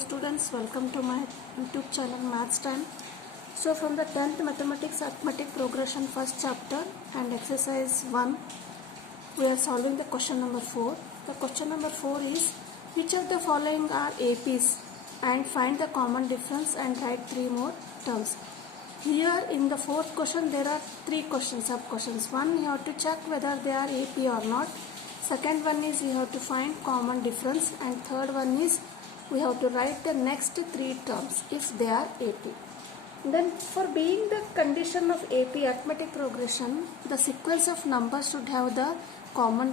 students, welcome to my YouTube channel Maths Time. So from the 10th Mathematics Arithmetic Progression first chapter and exercise 1, we are solving the question number 4. The question number 4 is, which of the following are APs, and find the common difference and write 3 more terms. Here in the fourth question there are 3 questions, sub questions. One, you have to check whether they are AP or not. Second one is you have to find common difference, and third one is we have to write the next 3 terms if they are AP. Then for being the condition of AP arithmetic progression, the sequence of numbers should have the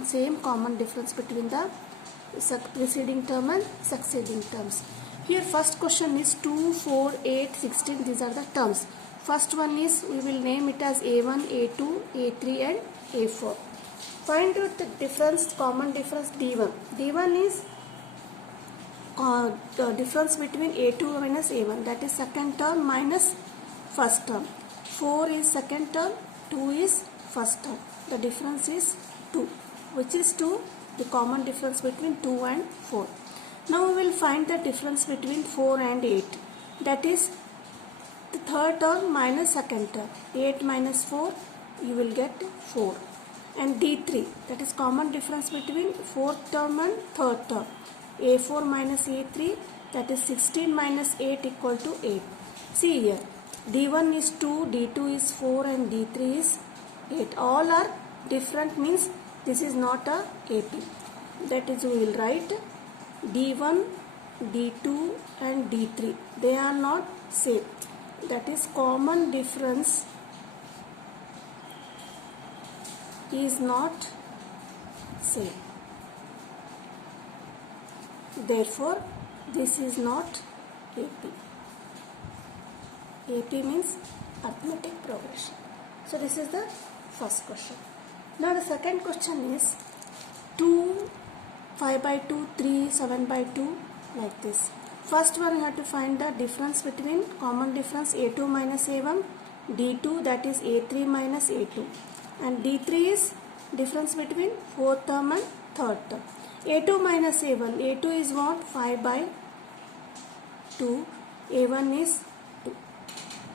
same common difference between the preceding term and succeeding terms. Here first question is 2, 4, 8, 16. These are the terms. First one is, we will name it as A1, A2, A3 and A4. Find out the difference, common difference D1. D1 is the difference between A2 minus A1, that is second term minus first term. 4 is second term, 2 is first term. The difference is 2. Which is 2? The common difference between 2 and 4. Now we will find the difference between 4 and 8. That is the third term minus second term. 8 minus 4, you will get 4. And D3, that is common difference between fourth term and third term. A4 minus A3, that is 16 minus 8 equal to 8. See here, D1 is 2, D2 is 4 and D3 is 8. All are different, means this is not a AP. That is, we will write D1, D2 and D3. They are not same. That is, common difference is not same. Therefore, this is not AP. AP means arithmetic progression. So this is the first question. Now the second question is 2, 5 by 2, 3, 7 by 2, like this. First one, you have to find the difference between common difference A2 minus A1, D2, that is A3 minus A2, and D3 is difference between fourth term and third term. A2 minus A1, A2 is what? 5 by 2, A1 is 2.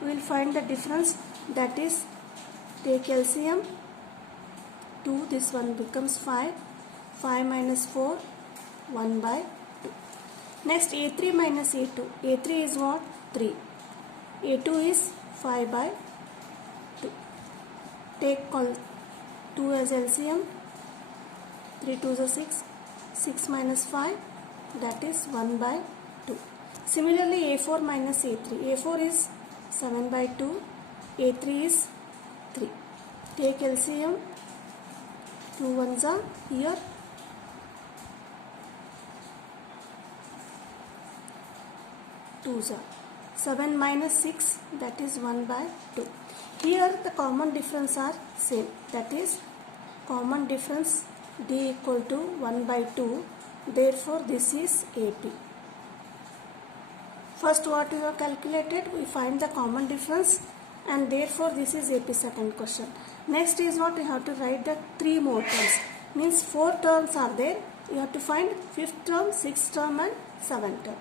We will find the difference, that is, take LCM, 2, this one becomes 5, 5 minus 4, 1 by 2. Next, A3 minus A2, A3 is what? 3, A2 is 5 by 2. Take 2 as LCM, 3 2s are 6, 6 minus 5, that is 1 by 2. Similarly, A4 minus A3, A4 is 7 by 2, A3 is 3. Take LCM, 2 1s are here, 2s are 7 minus 6, that is 1 by 2. Here the common difference are same, that is common difference D equal to 1 by 2. Therefore this is AP. First what we have calculated, we find the common difference, and therefore this is AP second question. Next is what we have to write the 3 more terms. Means 4 terms are there. You have to find 5th term, 6th term and 7th term.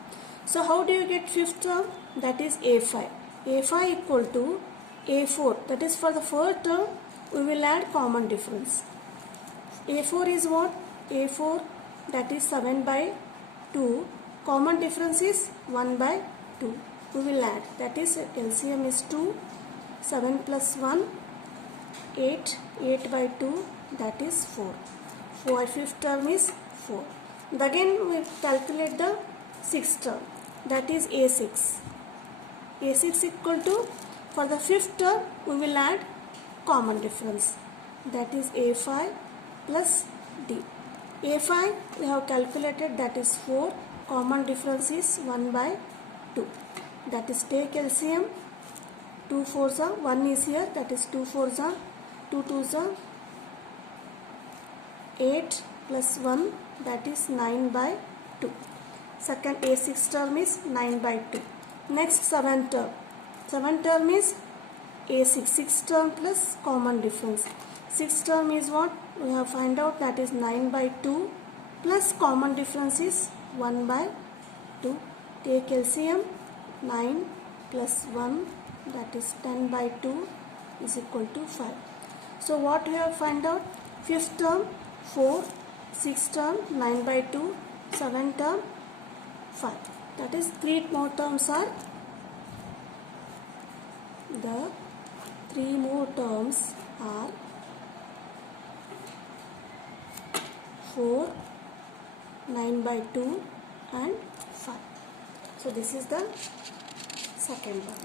So how do you get 5th term? That is A5. A5 equal to A4. That is, for the 4th term we will add common difference. A4 is what? A4, that is 7 by 2. Common difference is 1 by 2. We will add. That is, LCM is 2. 7 plus 1, 8. 8 by 2, that is 4. 5th term is 4. And again we calculate the 6th term. That is A6. A6 equal to, for the 5th term we will add common difference. That is A5 plus D. A5 we have calculated, that is 4. Common difference is 1 by 2. That is, take LCM, 2 4s are, 1 is here, that is 2 4s are, 2 2s are 8 plus 1, that is 9 by 2. Second A6 term is 9 by 2. Next 7th term. 7th term is A6, 6th term plus common difference. 6th term is what? We have find out, that is 9 by 2 plus common difference is 1 by 2. Take LCM. 9 plus 1, that is 10 by 2 is equal to 5. So what we have found out? Fifth term 4, sixth term 9 by 2, seventh term 5. That is 3 more terms are the 3 more terms are 4, 9 by 2 and 5. So this is the second one.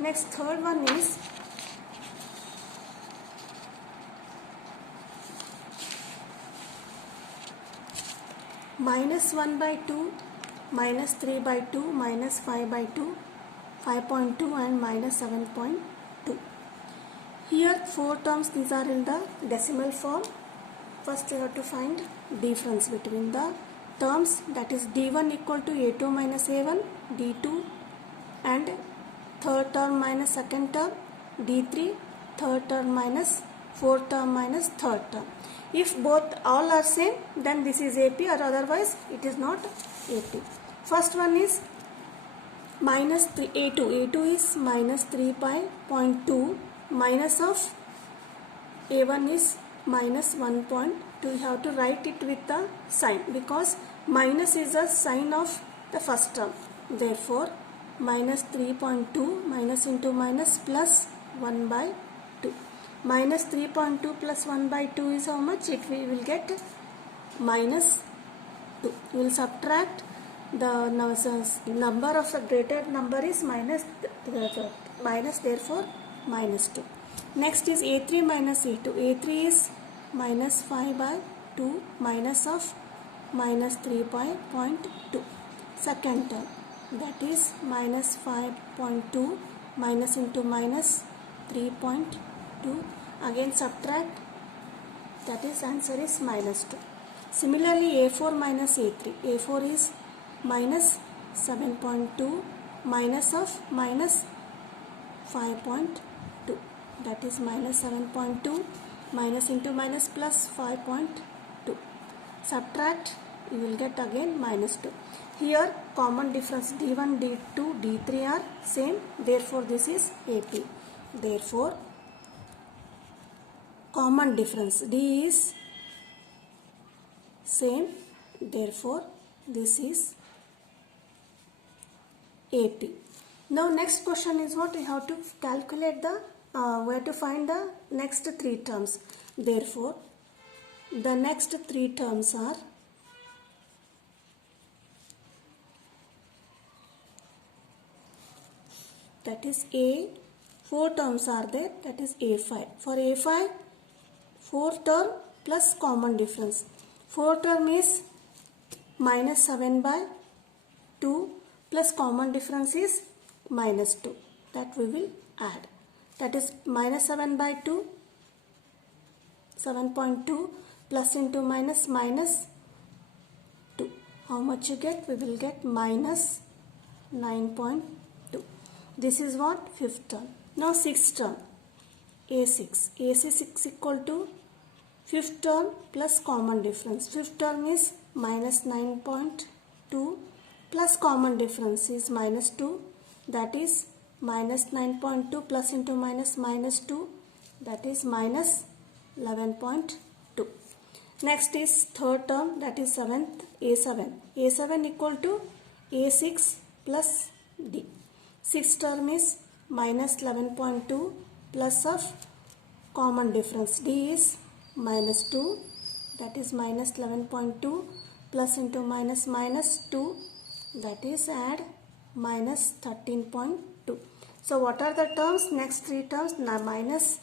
Next, third one is minus 1 by 2, minus 3 by 2, minus 5 by 2, 5.2 and minus 7.2. Here 4 terms, these are in the decimal form. First you have to find difference between the terms, that is d1 equal to a2 minus a1, d2 and third term minus second term, d3 third term minus fourth term minus third term. If both all are same, then this is AP, or otherwise it is not AP. First one is minus 3, a2 is minus 3 by 0.2, minus of a1 is minus 1.2. You have to write it with the sign, because minus is a sign of the first term. Therefore minus 3.2 minus into minus plus 1 by 2. Minus 3.2 plus 1 by 2 is how much? We will get minus 2. We will subtract the number of the greater number is minus, therefore minus 2. Next is a3 minus a2. a3 is minus 5 by 2, minus of minus 3 by 0.2. Second term, that is minus 5.2 minus into minus 3.2. Again subtract, that is answer is minus 2. Similarly a4 minus a3. a4 is minus 7.2 minus of minus 5.2. That is minus 7.2 minus into minus plus 5.2. Subtract, you will get again minus 2. Here common difference d1, d2, d3 are same, therefore this is AP. Therefore common difference d is same, therefore this is AP. Now next question is what? We have to calculate the we have to find the next 3 terms. Therefore the next 3 terms are that is A, 4 terms are there, that is A5. For A5, 4 term plus common difference. 4 term is minus 7 by 2 plus common difference is minus 2. That we will add. That is minus 7 by 2, 7.2 plus into minus minus 2. How much you get? We will get minus 9.2. This is what? Fifth term. Now sixth term, A6. A6 equal to fifth term plus common difference. Fifth term is minus 9.2 plus common difference is minus 2. That is minus 9.2 plus into minus minus 2. That is minus 11.2. Next is third term, that is seventh, A7. A7 equal to A6 plus D. Sixth term is minus 11.2 plus of common difference. D is minus 2. That is minus 11.2 plus into minus minus 2. That is add minus 13.2. So what are the terms? Next 3 terms, minus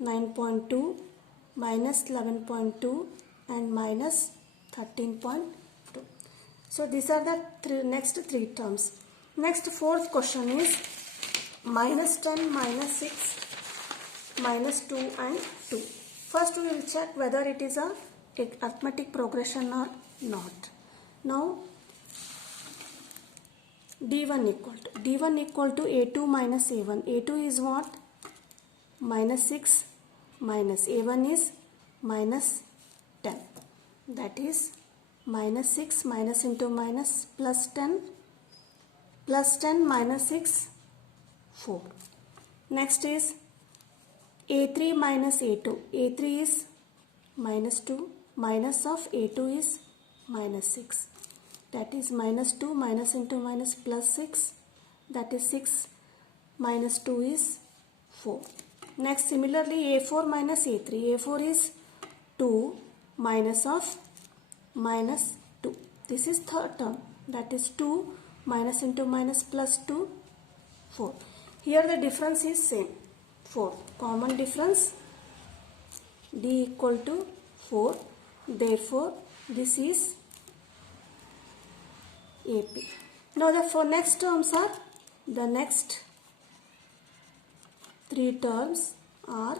9.2, minus 11.2 and minus 13.2. So these are the next 3 terms. Next fourth question is minus 10, minus 6, minus 2 and 2. First we will check whether it is a arithmetic progression or not. Now D1 equal to A2 minus A1. A2 is what? Minus 6 minus A1 is minus 10. That is minus 6 minus into minus plus 10 minus 6 4. Next is a3 minus a2. a3 is minus 2, minus of a2 is minus 6. That is minus 2 minus into minus plus 6. That is 6 minus 2 is 4. Next similarly a4 minus a3. a4 is 2 minus of minus 2. This is third term. That is 2 minus into minus plus 2 4. Here the difference is same 4. Common difference d equal to 4. Therefore this is AP. Now the four next terms are, the next 3 terms are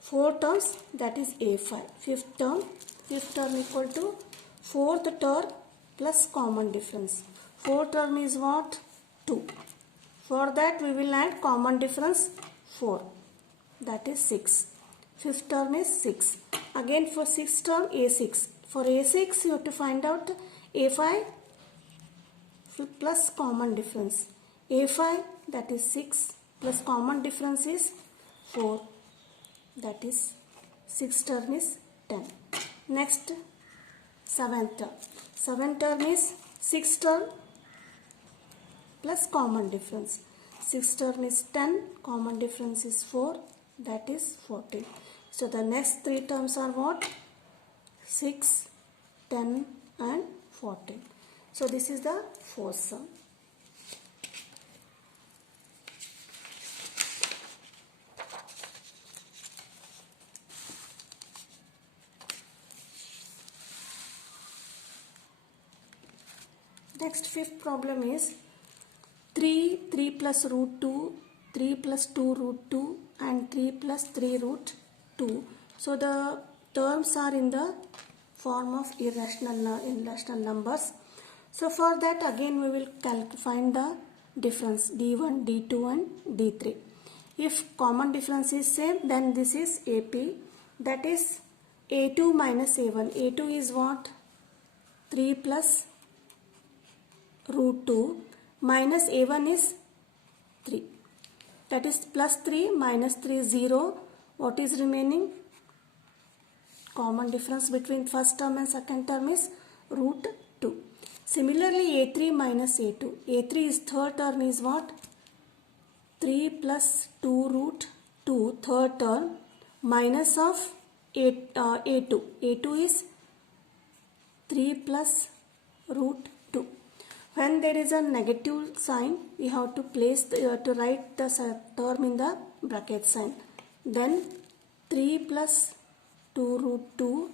4 terms, that is A5. Fifth term equal to fourth term plus common difference. Fourth term is what? 2. For that we will add common difference 4. That is 6. Fifth term is 6. Again for sixth term A6. For A6 you have to find out A5 plus common difference. A5 that is 6 plus common difference is 4. That is sixth term is 10. Next seventh term. Seventh term is sixth term plus common difference. Sixth term is 10, common difference is 4, that is 14. So the next 3 terms are what? 6, 10 and 14. So this is the fourth sum. Next fifth problem is 3 plus root 2, 3 plus 2 root 2 and 3 plus 3 root 2. So the terms are in the form of irrational numbers. So for that again we will find the difference d1, d2 and d3. If common difference is same, then this is AP, that is a2 minus a1. a2 is what? 3 plus root 2 minus a1 is 3. That is plus 3 minus 3 0. What is remaining? Common difference between first term and second term is root 2. Similarly a3 minus a2. a3 is third term is what? 3 plus 2 root 2 third term minus of a2. a2 is 3 plus root 2. When there is a negative sign, we have to place to write the term in the bracket sign. Then 3 plus 2 root 2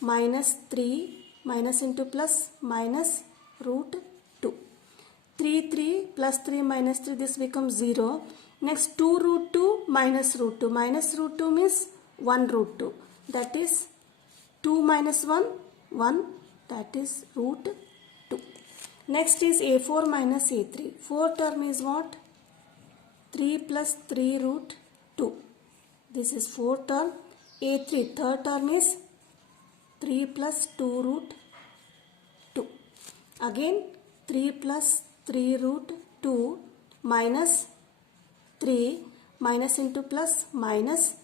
minus 3 minus into plus minus root 2. 3 plus 3 minus 3, this becomes 0. Next 2 root 2 minus root 2. Minus root 2 means 1 root 2. That is 2 minus 1, 1. That is root 2. Next is a4 minus a3. Fourth term is what? 3 plus 3 root 2. This is fourth term. a3 third term is 3 plus 2 root 2. Again 3 plus 3 root 2 minus 3 minus into plus minus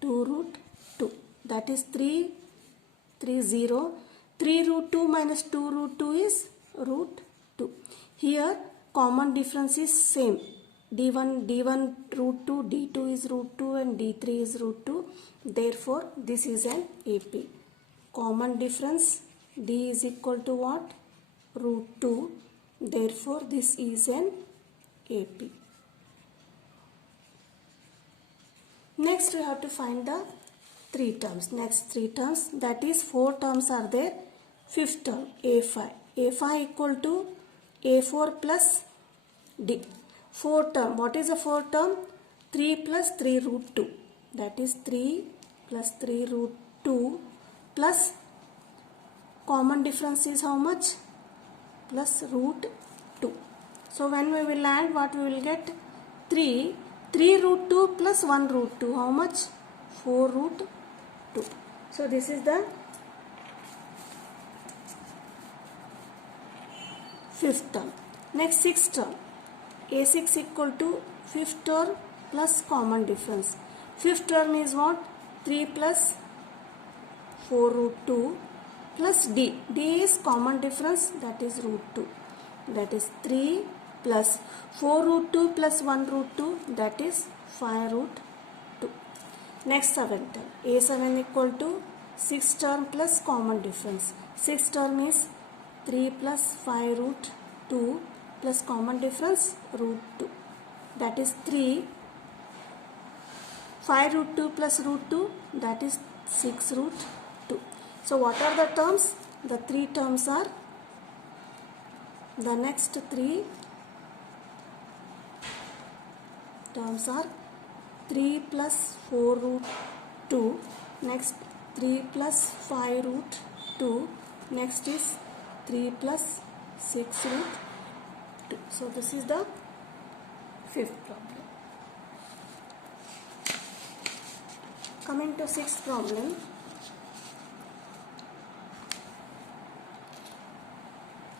2 root 2. That is 3 0. 3 root 2 minus 2 root 2 is root 2. Here common difference is same. d1 root 2, d2 is root 2 and d3 is root 2. Therefore this is an AP. Common difference d is equal to what? Root 2. Therefore this is an AP. Next we have to find the 3 terms. Next 3 terms, that is 4 terms are there. Fifth term a5. a5 equal to a4 plus d. Fourth term, what is the fourth term? 3 plus 3 root 2. That is 3 plus 3 root 2 plus common difference is how much? Plus root 2. So when we will add, what we will get? 3 root 2 plus 1 root 2. How much? 4 root 2. So this is the fifth term. Next sixth term. A6 equal to fifth term plus common difference. Fifth term is what? 3 plus 4 root 2 plus d. D is common difference, that is root 2. That is 3 plus 4 root 2 plus 1 root 2, that is 5 root 2. Next seventh term. A7 equal to sixth term plus common difference. Sixth term is 3 plus 5 root 2 plus common difference root 2. That is 3. 5 root 2 plus root 2, that is 6 root 2. So what are the terms? The three terms are, the next three terms are 3 plus 4 root 2, next 3 plus 5 root 2, next is 3 plus 6 root 2. So this is the fifth problem. Coming to sixth problem.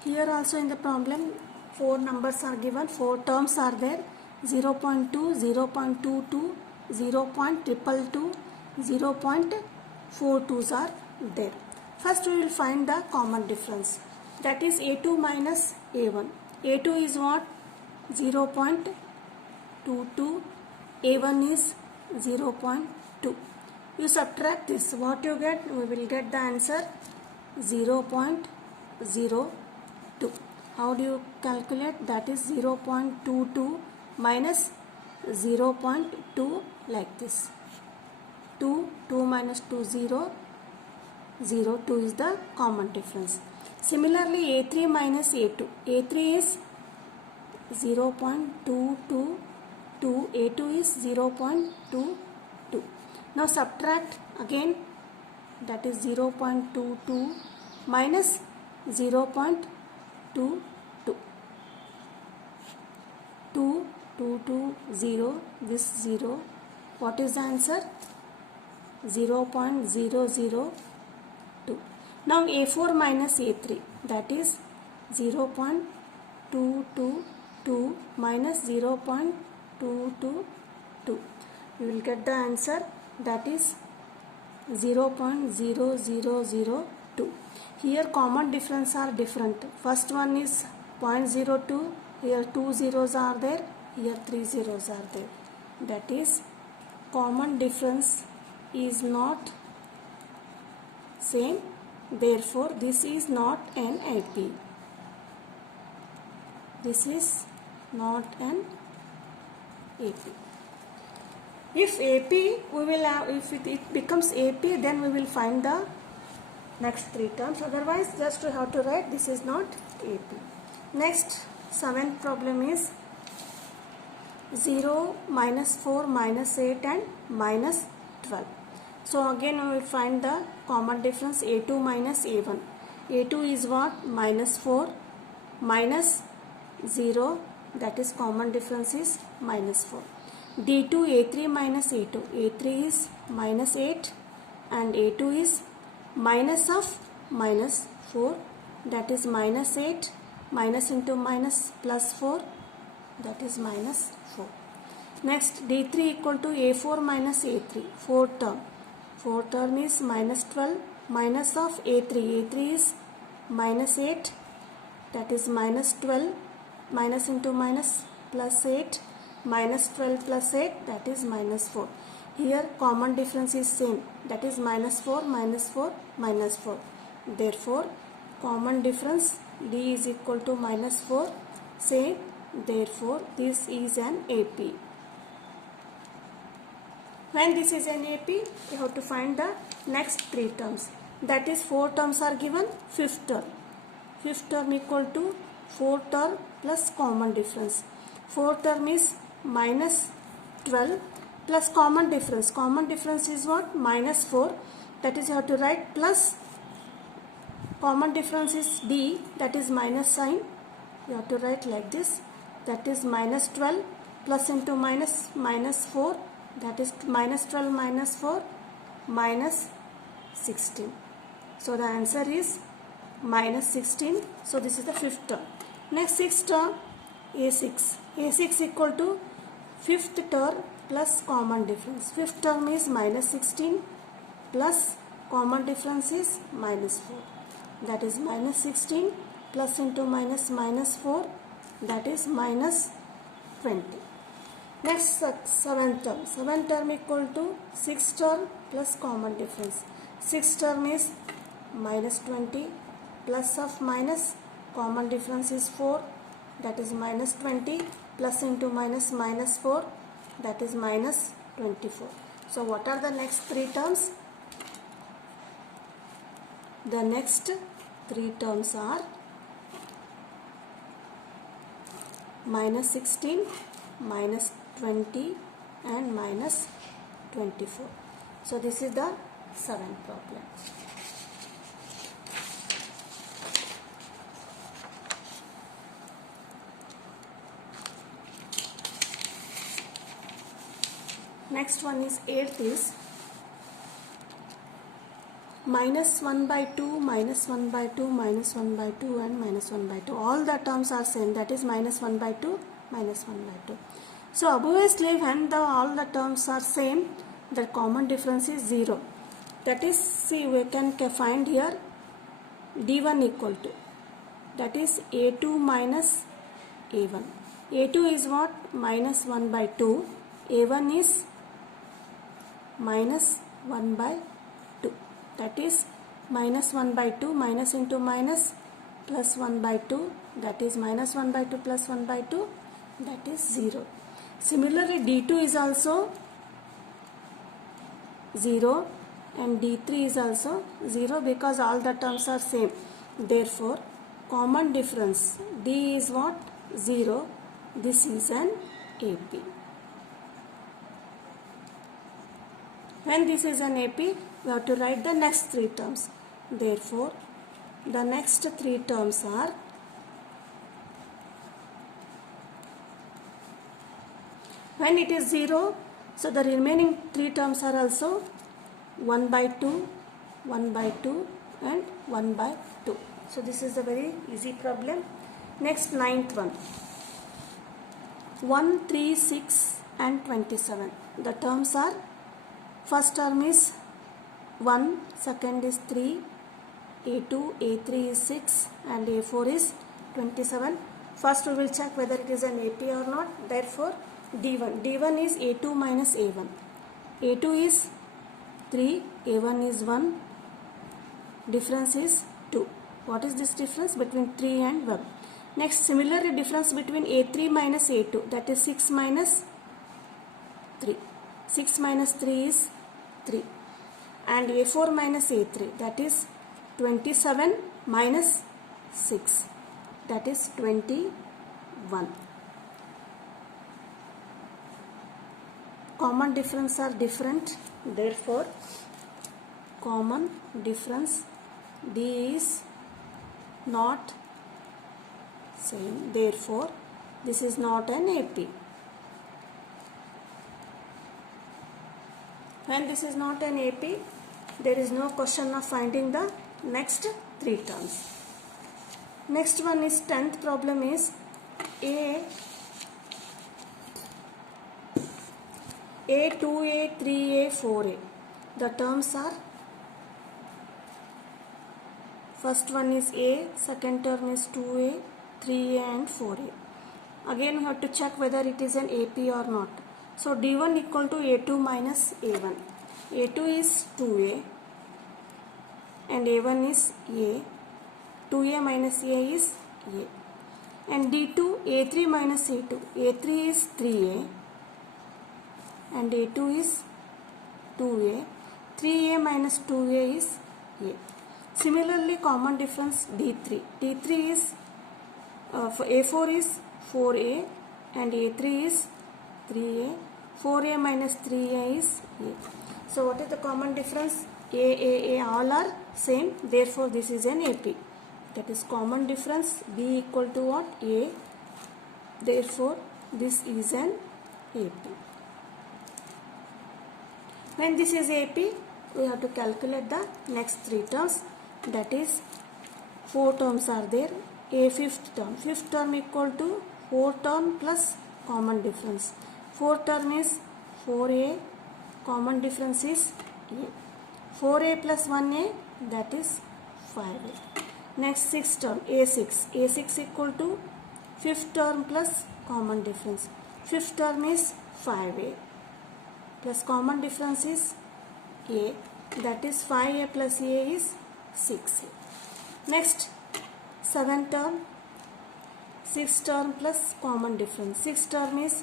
Here also in the problem, 4 numbers are given, 4 terms are there, 0.2, 0.22, 0.222, 0.42s are there. First we will find the common difference, that is A2 minus A1. A2 is what? 0.22, A1 is 0.2. You subtract this, what you get? We will get the answer 0.02. How do you calculate? That is 0.22 minus 0.2, like this. 2 minus 2, 0, 0, 2 is the common difference. Similarly, A3 minus A2. A3 is 0.222, A2 is 0.22. Now subtract again, that is 0.22 minus 0.22. 2, 2, 0, this 0. What is the answer? 0.002. Now A4 minus A3, that is 0.222 minus 0.222. We will get the answer, that is 0.0002. Here common difference are different. First one is 0.02, here 2 zeros are there, here 3 zeros are there. That is, common difference is not same, therefore this is not an AP. This is not an AP. If AP, we will have, if it becomes AP, then we will find the next three terms. Otherwise, just we have to write this is not AP. Next, seventh problem is 0, minus 4, minus 8 and minus 12. So again we will find the common difference, A2 minus A1. A2 is what? Minus 4, minus 0, that is common difference is minus 4. D2 A3 minus A2. A3 is minus 8 and A2 is minus of minus 4, that is minus 8, minus into minus plus 4, that is minus 4. Next, D3 equal to A4 minus A3, fourth term. Fourth term is minus 12, minus of A3. A3 is minus 8, that is minus 12, minus into minus plus 8, minus 12 plus 8, that is minus 4. Here common difference is same, that is minus 4, minus 4, minus 4. Therefore, common difference D is equal to minus 4. Say, therefore, this is an AP. When this is an AP, you have to find the next three terms. That is 4 terms are given, fifth term. Fifth term equal to 4 term plus common difference. Fourth term is minus 12 plus common difference. Common difference is what? Minus 4. That is you have to write plus common difference is D, that is minus sign. You have to write like this. That is minus 12 plus into minus, minus 4. That is minus 12 minus 4 minus 16. So the answer is minus 16. So this is the fifth term. Next sixth term, a6. a6 equal to fifth term plus common difference. Fifth term is minus 16 plus common difference is minus 4. That is minus 16 plus into minus minus 4. That is minus 20. Next seventh term. Seventh term equal to sixth term plus common difference. Sixth term is minus 20 plus of minus common difference is 4. That is minus 20 plus into minus minus 4. That is minus 24. So what are the next three terms? The next three terms are minus 16, minus 20 and minus 24. So this is the seventh problem. Next one is eighth is minus 1 by 2, minus 1 by 2, minus 1 by 2 and minus 1 by 2. All the terms are same, that is minus 1 by 2, minus 1 by 2. So obviously when all the terms are same, the common difference is 0. That is, see, we can find here d1 equal to, that is a2 minus a1. a2 is what? Minus 1 by 2. a1 is minus 1 by 2. That is minus 1 by 2, minus into minus plus 1 by 2. That is minus 1 by 2 plus 1 by 2. That is 0. Similarly, d2 is also 0 and d3 is also 0 because all the terms are same. Therefore, common difference d is what? 0. This is an AP. When this is an AP, we have to write the next three terms. Therefore, the next three terms are when it is 0, so the remaining three terms are also 1 by 2, 1 by 2 and 1 by 2. So this is a very easy problem. Next, ninth one. 1, 3, 6 and 27. The terms are, first term is 1, second is 3, a2, a3 is 6 and a4 is 27. First we will check whether it is an AP or not. Therefore, d1. d1 is a2 minus a1. a2 is 3, a1 is 1. Difference is 2. What is this difference between 3 and 1? Next, similarly, difference between a3 minus a2, that is 6 minus 3. 6 minus 3 is 3. And a4 minus a3, that is 27 minus 6, that is 21. Common difference are different. Therefore, common difference D is not same. Therefore, this is not an AP. When this is not an AP, there is no question of finding the next three terms. Next one is 10th problem is A, 2A, 3A, 4A. The terms are, first one is A, second term is 2A, 3A and 4A. Again we have to check whether it is an AP or not. So D1 equal to A2 minus A1. A2 is 2A and A1 is A. 2A minus A is A. And D2 A3 minus A2. A3 is 3A and A2 is 2A. 3A minus 2A is A. Similarly, common difference D3. D3 is A4 is 4A and A3 is 3A. 4A minus 3A is A. So what is the common difference? A, all are same. Therefore, this is an AP. That is common difference B equal to what? A. Therefore, this is an AP. When this is AP, we have to calculate the next 3 terms. That is 4 terms are there. A fifth term equal to 4 term plus common difference. 4 term is 4a, common difference is a. 4a plus 1a, that is 5a. Next 6th term, a6 equal to 5th term plus common difference. 5th term is 5a plus common difference is a, that is 5a plus a is 6a. Next 7th term, 6th term plus common difference. 6th term is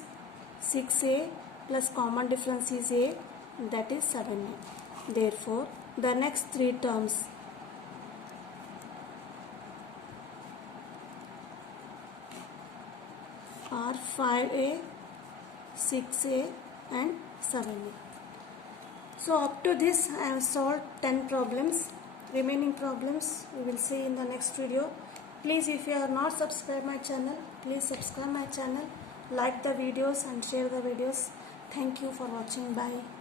6a plus common difference is a, that is 7a. Therefore the next 3 terms are 5a, 6a and 7a. So up to this I have solved 10 problems. Remaining problems we will see in the next video. Please, if you are not subscribed my channel, please subscribe my channel, like the videos and share the videos. Thank you for watching. Bye.